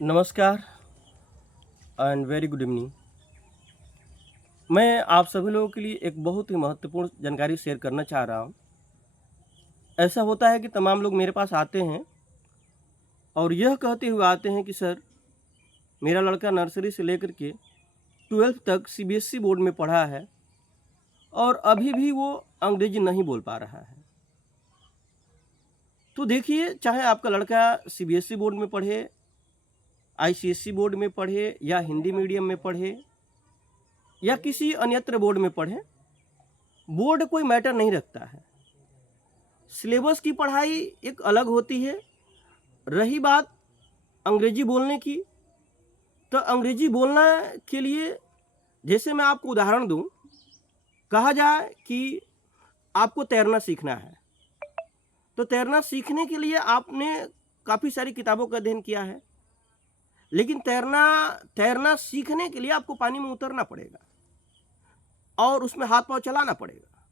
नमस्कार and very good evening. मैं आप सभी लोगों के लिए एक बहुत ही महत्वपूर्ण जानकारी शेयर करना चाह रहा हूँ। ऐसा होता है कि तमाम लोग मेरे पास आते हैं और यह कहते हुए आते हैं कि सर, मेरा लड़का नर्सरी से लेकर के 12th तक सीबीएसई बोर्ड में पढ़ा है और अभी भी वो अंग्रेजी नहीं बोल पा रहा है। तो देखिए, चाहे आपका लड़का सीबीएसई बोर्ड में पढ़े, आईसीएसई बोर्ड में पढ़े या हिंदी मीडियम में पढ़े या किसी अन्यत्र बोर्ड में पढ़े, बोर्ड कोई मैटर नहीं रखता है। सिलेबस की पढ़ाई एक अलग होती है। रही बात अंग्रेजी बोलने की, तो अंग्रेजी बोलना के लिए जैसे मैं आपको उदाहरण दूं, कहा जाए कि आपको तैरना सीखना है, तो तैरना सीखने के लिए आपने काफ़ी सारी किताबों का अध्ययन किया है, लेकिन तैरना सीखने के लिए आपको पानी में उतरना पड़ेगा और उसमें हाथ पांव चलाना पड़ेगा।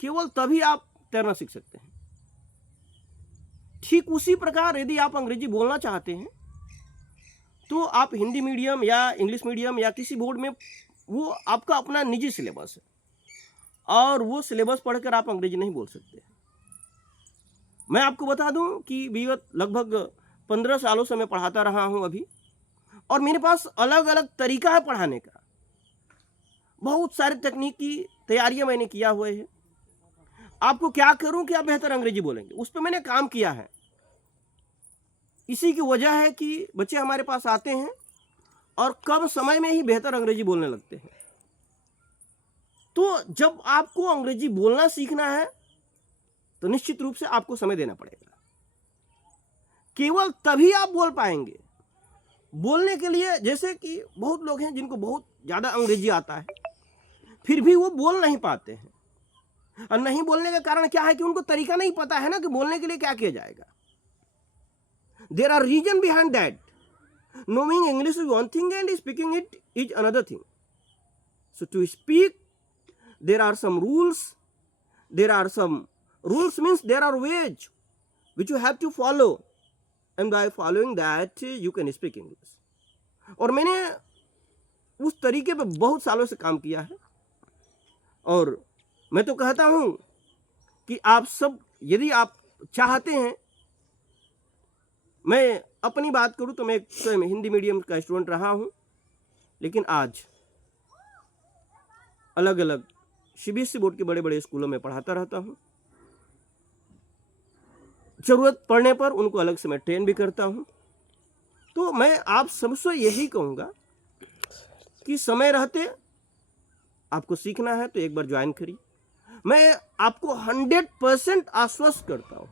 केवल तभी आप तैरना सीख सकते हैं। ठीक उसी प्रकार यदि आप अंग्रेजी बोलना चाहते हैं तो आप हिंदी मीडियम या इंग्लिश मीडियम या किसी बोर्ड में, वो आपका अपना निजी सिलेबस है और वो सिलेबस पढ़कर आप अंग्रेजी नहीं बोल सकते। मैं आपको बता दूं कि विगत लगभग 15 सालों से मैं पढ़ाता रहा हूं अभी, और मेरे पास अलग अलग तरीका है पढ़ाने का। बहुत सारे तकनीकी तैयारियां मैंने किया हुए है। आपको क्या करूं कि आप बेहतर अंग्रेजी बोलेंगे, उस पर मैंने काम किया है। इसी की वजह है कि बच्चे हमारे पास आते हैं और कम समय में ही बेहतर अंग्रेजी बोलने लगते हैं। तो जब आपको अंग्रेजी बोलना सीखना है तो निश्चित रूप से आपको समय देना पड़ेगा। केवल तभी आप बोल पाएंगे। बोलने के लिए जैसे कि बहुत लोग हैं जिनको बहुत ज़्यादा अंग्रेजी आता है, फिर भी वो बोल नहीं पाते हैं। और नहीं बोलने का कारण क्या है कि उनको तरीका नहीं पता है ना कि बोलने के लिए क्या किया जाएगा। There are reason behind that. Knowing English is one thing and speaking it is another thing. So to speak there are some rules. Rules means there are ways which you have to follow, and by following that you can speak English. और मैंने उस तरीके पे बहुत सालों से काम किया है और मैं तो कहता हूं कि आप सब यदि आप चाहते हैं, मैं अपनी बात करूं तो मैं स्वयं हिंदी मीडियम का स्टूडेंट रहा हूं, लेकिन आज अलग अलग सीबीएसई बोर्ड के बड़े बड़े स्कूलों में पढ़ाता रहता हूं। जरूरत पड़ने पर उनको अलग से मैं ट्रेन भी करता हूं। तो मैं आप सबसे यही कहूंगा कि समय रहते आपको सीखना है तो एक बार ज्वाइन करिए। मैं आपको 100% आश्वस्त करता हूं,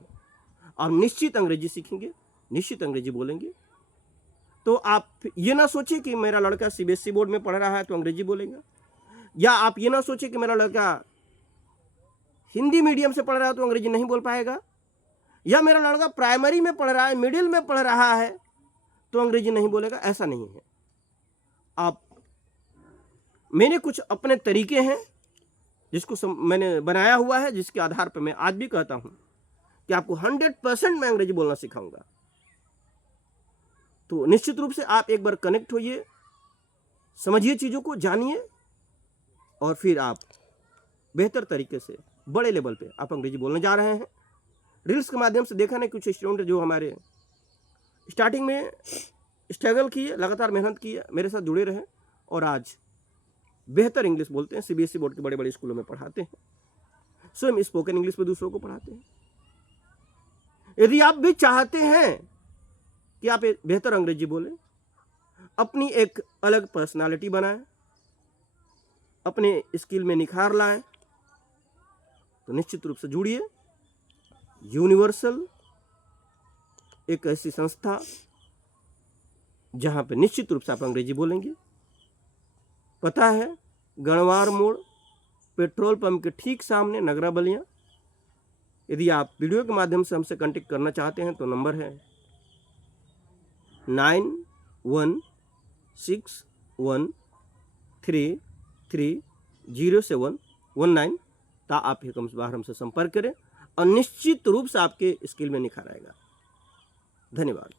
आप निश्चित अंग्रेजी सीखेंगे, निश्चित अंग्रेजी बोलेंगे। तो आप ये ना सोचें कि मेरा लड़का सीबीएसई बोर्ड में पढ़ रहा है तो अंग्रेजी बोलेगा, या आप ये ना सोचें कि मेरा लड़का हिंदी मीडियम से पढ़ रहा है तो अंग्रेजी नहीं बोल पाएगा, या मेरा लड़का प्राइमरी में पढ़ रहा है, मिडिल में पढ़ रहा है तो अंग्रेजी नहीं बोलेगा। ऐसा नहीं है। आप, मेरे कुछ अपने तरीके हैं जिसको मैंने बनाया हुआ है, जिसके आधार पर मैं आज भी कहता हूं कि आपको 100% मैं अंग्रेजी बोलना सिखाऊंगा। तो निश्चित रूप से आप एक बार कनेक्ट होइए, समझिए चीज़ों को, जानिए, और फिर आप बेहतर तरीके से बड़े लेवल पे आप अंग्रेजी बोलने जा रहे हैं। रील्स के माध्यम से देखा नहीं, कुछ स्टूडेंट जो हमारे स्टार्टिंग में स्ट्रगल किए, लगातार मेहनत किए, मेरे साथ जुड़े रहे और आज बेहतर इंग्लिश बोलते हैं। सीबीएसई बोर्ड के बड़े बड़े स्कूलों में पढ़ाते हैं, स्वयं स्पोकन इंग्लिश में दूसरों को पढ़ाते हैं। यदि आप भी चाहते हैं कि आप एक बेहतर अंग्रेजी बोलें, अपनी एक अलग पर्सनालिटी बनाएं, अपने स्किल में निखार लाएं, तो निश्चित रूप से जुड़िए। यूनिवर्सल एक ऐसी संस्था जहां पे निश्चित रूप से आप अंग्रेजी बोलेंगे। पता है, गणवार मोड़ पेट्रोल पंप के ठीक सामने, नगरा बलिया। यदि आप वीडियो के माध्यम से हमसे कांटेक्ट करना चाहते हैं तो नंबर है 9161330719। ता आप बाहर हमसे संपर्क करें और निश्चित रूप से आपके स्किल में निखार आएगा। धन्यवाद।